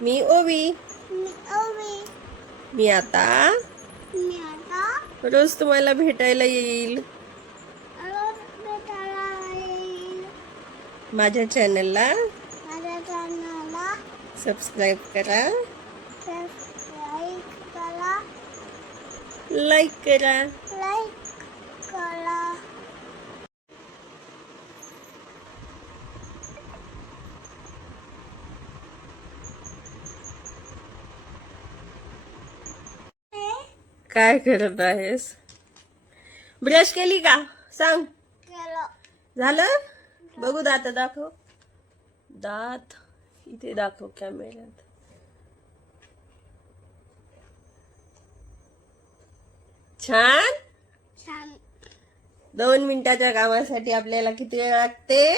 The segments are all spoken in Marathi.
मी ओवी. मी आता रोज तुम्हाला भेटायला येईल. माझ्या चॅनलला सबस्क्राईब करा, लाईक करा. काय करत आहेस? ब्रश केली का? सांग. झालं? बघू दात दाखव. दात इथे दाखव कॅमेऱ्यात. छान. 2 मिनिटाच्या कामासाठी आपल्याला किती वेळ लागते?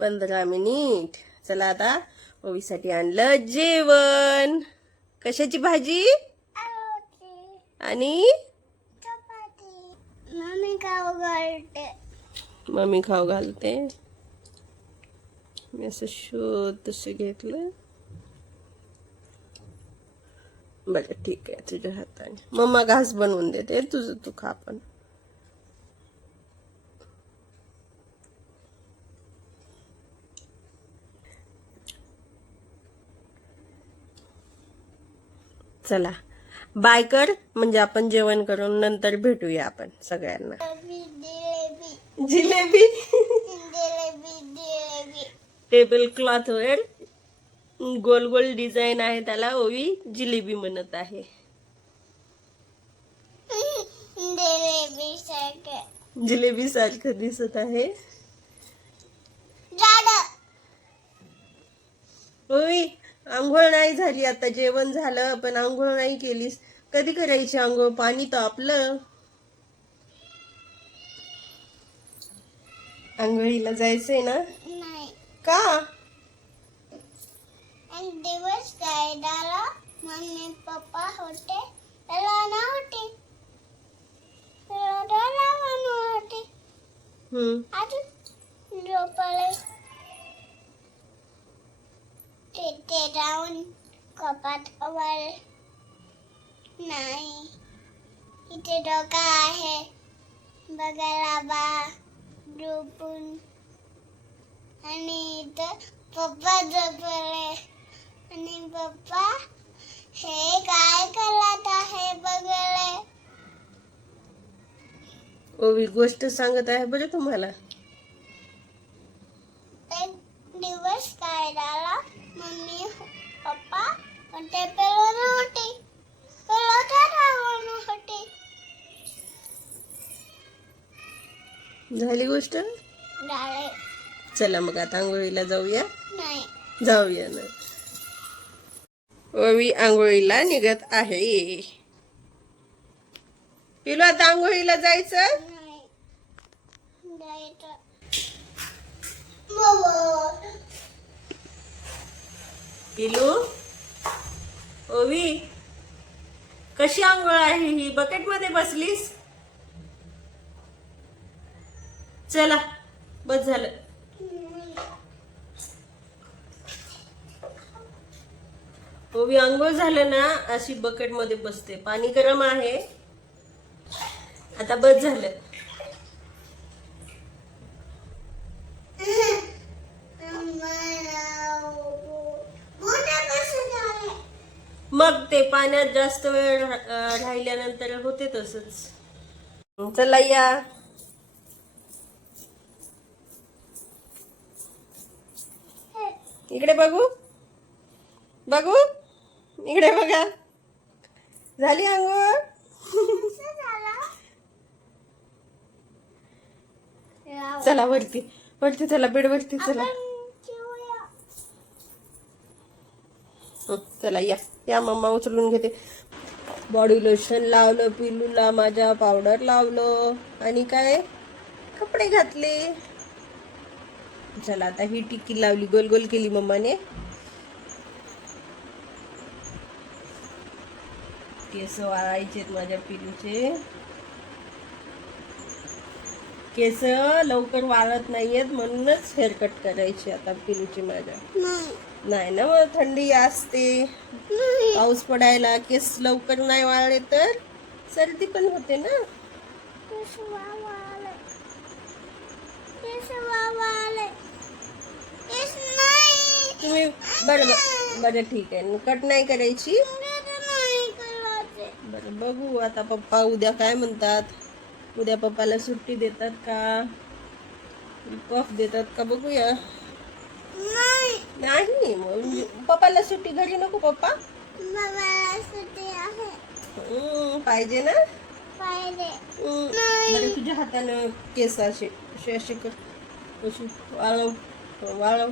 15 मिनिट. चला आता ओवीसाठी आणलं जेवण. कशाची भाजी आणि मम्मी खाऊ घालते. मी असं तसं घेतलं. बरं ठीक आहे, तुझ्या हाताने. मम्मा घास बनवून देते, तुझं तू खा. पण चला बाय कर, म्हणजे आपण जेवण करून नंतर भेटूया आपण सगळ्यांना. जिलेबी. टेबल क्लॉथ वर गोल गोल डिझाईन आहे, त्याला ओवी जिलेबी म्हणत आहे. जिलेबी सारखं दिसत आहे. ओवी आंघोळ नाही झाली, आता जेवण झालं पण आंघोळ नाही केलीस. कधी करायची आंघोळ? पाणी तापलं. आंघोळीला जायचंय ना? का? दिवस काय झाला, मम्मी पप्पा होते, त्याला होते, झोपले. तिथे जाऊन कपाटावर नाही, इथे डोका आहे बघायला बा झोपून. आणि इथं पप्पा झोपले आणि पप्पा हे काय करत आहे बघले. ओवी गोष्ट सांगत आहे बरं तुम्हाला. एक दिवस काय झाला, मम्मी पप्पा होते, पेलो होते, होते. झाली गोष्ट. चला मग आता आंघोळीला जाऊया. नाही जाऊया ना. ओवी आंघोळीला निघत आहे. पिलू आता आंघोळीला जायचं. पिलू, ओवी कशी आंघोळ आहे ही? बकेट मध्ये बसलीस. चला बस झालं. ओवी आंघोळ झालं ना, अशी बकेट मध्ये बसते. पाणी गरम आहे, आता बस झालं. मग ते पाण्यात जास्त वेळ राहिल्यानंतर होते तसंच. चला या. इकडे बघू, बघू इकडे बघा. झाली आंघोळ. चला वरती वरती, चला बेड वरती चला. चला या या, मम्मा उचलून घेते. बॉडी लोशन लावलं पिलूला माझ्या, पावडर लावलं आणि काय कपडे घातले. चला आता ही टिक्की लावली, गोल गोल केली मम्माने. केस वाळायचेत माझ्या पिलूचे. केस लवकर वाळत नाहीयेत, म्हणूनच हेअरकट करायची आता पिलूची माझ्या. नाही ना, मग थंडी असते, पाऊस पडायला केस लवकर नाही वाळले तर सर्दी पण होते ना. तुम्ही बरं बरं ठीक आहे, कट नाही करायची. बरं बघू आता पप्पा उद्या काय म्हणतात. उद्या पप्पाला सुट्टी देतात का, ऑफ देतात का बघूया. नाही मग पप्पाला सुट्टी घरी नको पप्पा. पाहिजे ना. बरं तुझ्या हातानं केस असे असे असे कर, अशी वाळव वाळव.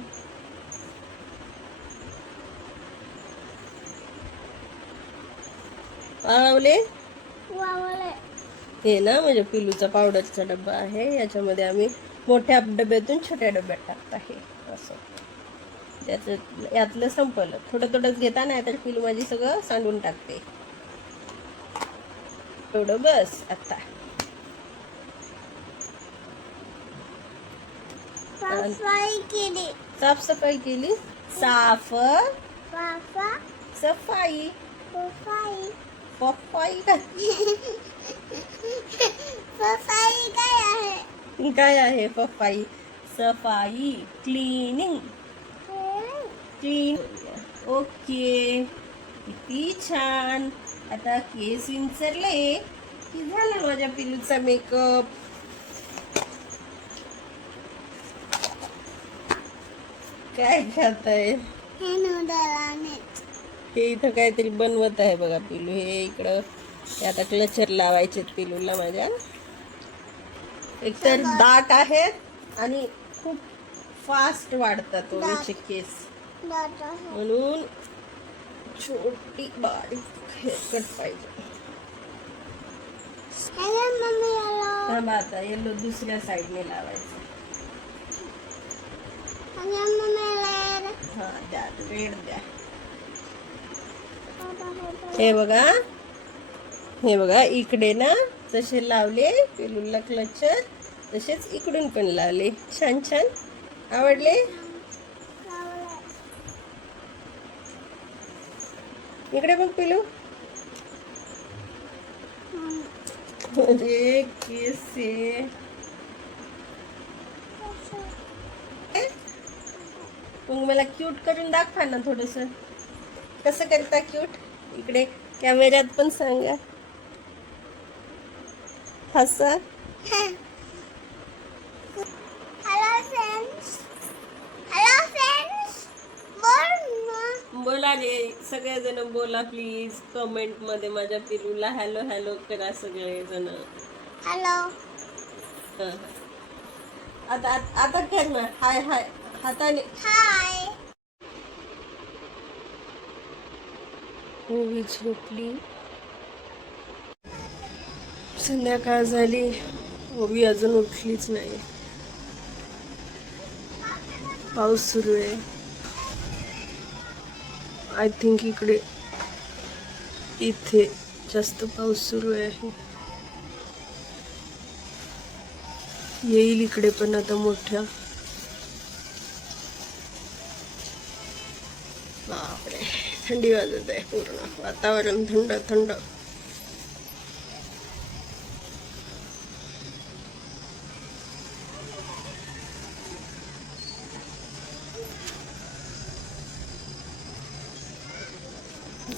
वाळवले. हे ना म्हणजे पिलूचा पावडरचा डब्बा आहे, याच्यामध्ये आम्ही मोठ्या डब्यातून छोट्या डब्यात टाकत आहे. असं त्याचं यातलं संपलं, थोडं थोडंच घेता, नाही तर पिलू माझी सगळं सांडून टाकते. एवढं बस. आता साफसफाई केली. साफ सफाई पफाई काय आहे पफाई. सफाई क्लीनिंग. क्लीन. ओके, किती छान. आता केस विंचरले की झाला माझ्या पिलूचा मेकअप. काय खात आहे. हे इथं काहीतरी बनवत आहे बघा पिलू. हे इकडं आता क्लचर लावायचे पिलूला माझ्या. एकतर दाट आहेत आणि खूप फास्ट वाढतात ओळीचे केस, म्हणून छोटी बारीक हेअरकट पाहिजे. थांबा आता येलो दुसऱ्या साईडने लावायचं. हा द्या, रेड द्या. हे बघा, हे बघा इकडे ना जसे लावले पिलूला क्लचर, तसेच इकडून पण लावले. छान छान. आवडले. इकडे बघ पिलू. अरे केस मग मला क्यूट करून दाखवा ना थोडस. कसं करता क्यूट. इकडे कॅमेऱ्यात पण सांगा. हसा. बोला रे सगळेजण, बोला प्लीज. कमेंट मध्ये माझ्या पिलूला हॅलो हॅलो करा सगळेजण. हॅलो. आता आता कर ना. हाय हाय हाताने. हाय. ओवी झोपली. संध्याकाळ झाली, ओवी अजून उठलीच नाही. पाऊस सुरू आहे. आय थिंक इथे जास्त पाऊस सुरू आहे. येईल इकडे पण आता मोठ्या. बापरे, थंडी वाजत आहे. पूर्ण वातावरण थंड थंड.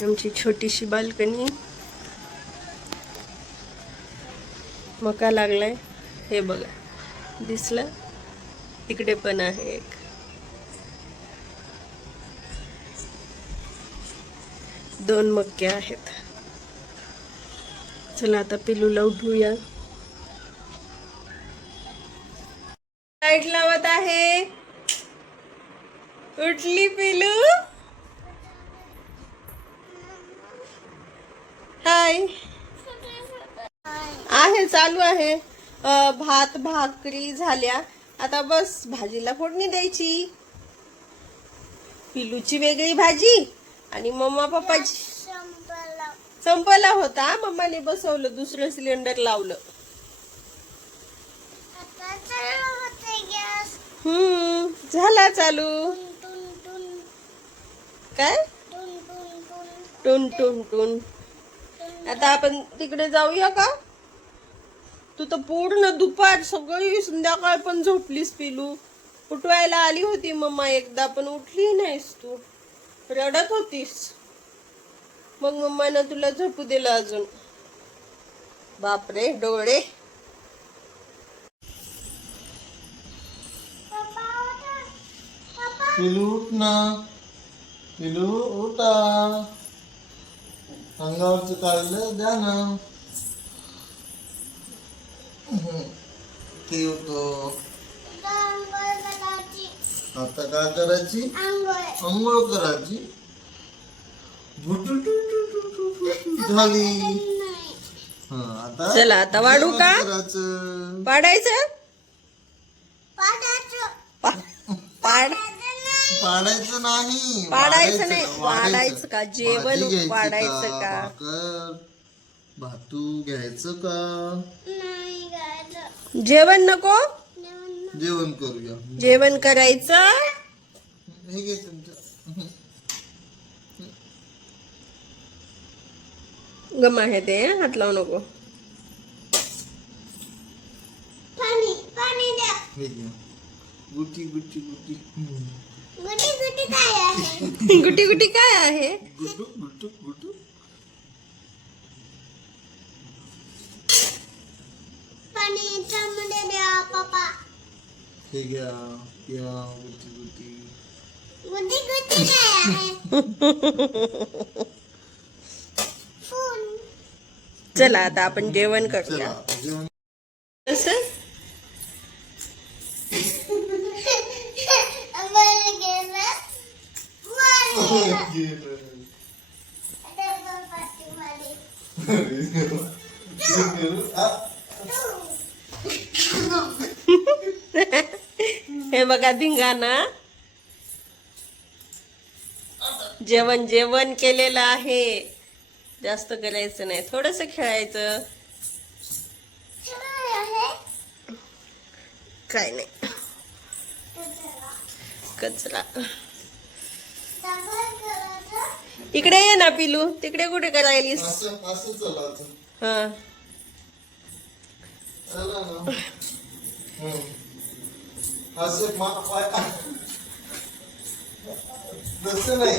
आमची छोटीशी बाल्कनी. मका लागलाय. हे बघा, दिसलं. तिकडे पण आहे एक. दोन मक्के आहेत. चला आता पिलूला उठवूया. लाईट लावत आहे. उठली पिलू. हाय. आहे, चालू आहे. भात भाकरी झाल्या. आता बस भाजीला फोडणी द्यायची. पिलूची वेगळी भाजी आणि मम्मा पप्पाची. संपला होता, मम्माने बसवलं, दुसरं सिलेंडर लावलं. झाला चालू. काय? टून टून टून. आता आपण तिकडे जाऊया का? तू तर पूर्ण दुपार सगळी संध्याकाळ पण झोपलीस पिलू. उठवायला आली होती मम्मा एकदा, पण उठली नाहीस तू, रडत होतीस. मग मम्मानं तुला झोपू दिलं अजून. बापरे डोळे. पिलू उठ ना, पिलू उठा, अंगावरचं काढलं द्या ना. ते होतो. आता काय करायची? आंघोळ करायची. झाली. आता चला आता वाढू का? करायचं. पाडायचं? पाड पाडायचं नाही, पाडायचं नाही, वाढायचं. वाढायचं का? भाजी जेवण घ्यायची वाढायचं का? भाकर भातू घ्यायचं का? जेवण नको? जेवण करूया. जेवण करायचं. हे घे तुमचं. गम आहे ते, हात लावू नको. हे घे. गुटी गुटी गुटी. गुटी गुटी काय आहे? गुटू गुटू गुटू. हे घ्या घ्या गुटी गुटी. चला आता आपण जेवण करूया. चला जेवण. कसं? हे बघा धिंगाणा. जेवण जेवण केलेलं आहे. जास्त करायचं नाही, थोडस खेळायचं. काय नाही. कचरा इकडे ये ना पिलू. तिकडे कुठे करायलीस? असं चलायचं. हा चला ना. असं तसं नाही.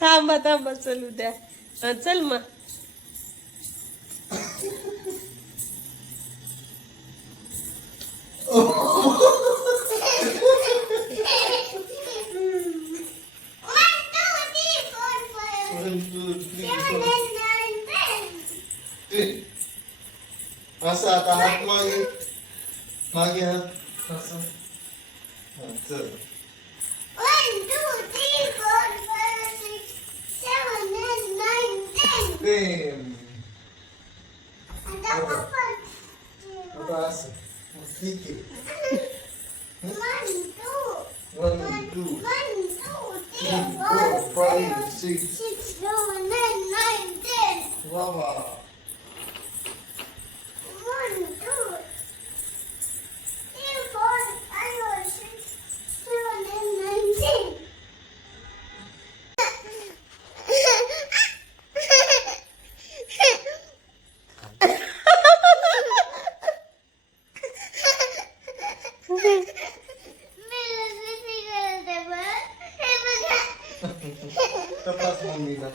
थांबा थांबा चलू द्या. हा, चल मग. असं आता हात मागे मागे हात असं. चल. आता असं. ठीक आहे. 1 2 3 4 5 6. वा वा. तपास मम्मीला.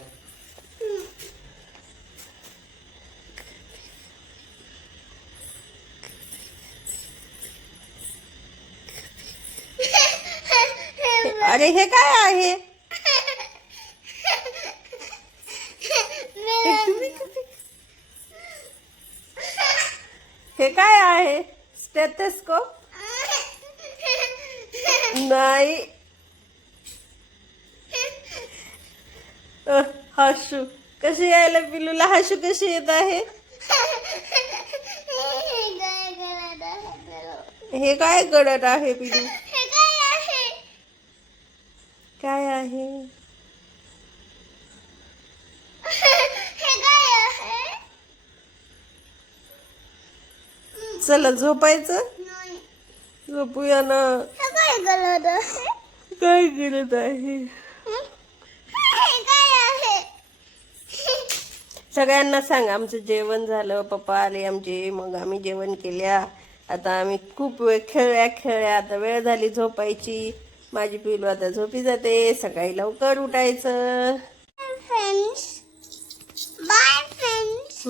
अरे हे काय आहे? हे काय आहे? स्टेथोस्कोप? नाही. हसू कशी यायला पिलूला? हसू कशी येत आहे? हे काय गडद आहे पिलू? काय आहे? चला झोपायचं. झोपूया ना. काय गरज आहे? सगळ्यांना सांग आमचं जेवण झालं, पप्पा आले आमचे, मग आम्ही जेवण केल्या. आता आम्ही खूप वेळ खेळल्या. आता वेळ झाली झोपायची. माझी पिलू आता झोपी जाते. सकाळी लवकर उठायचं. Friends bye friends.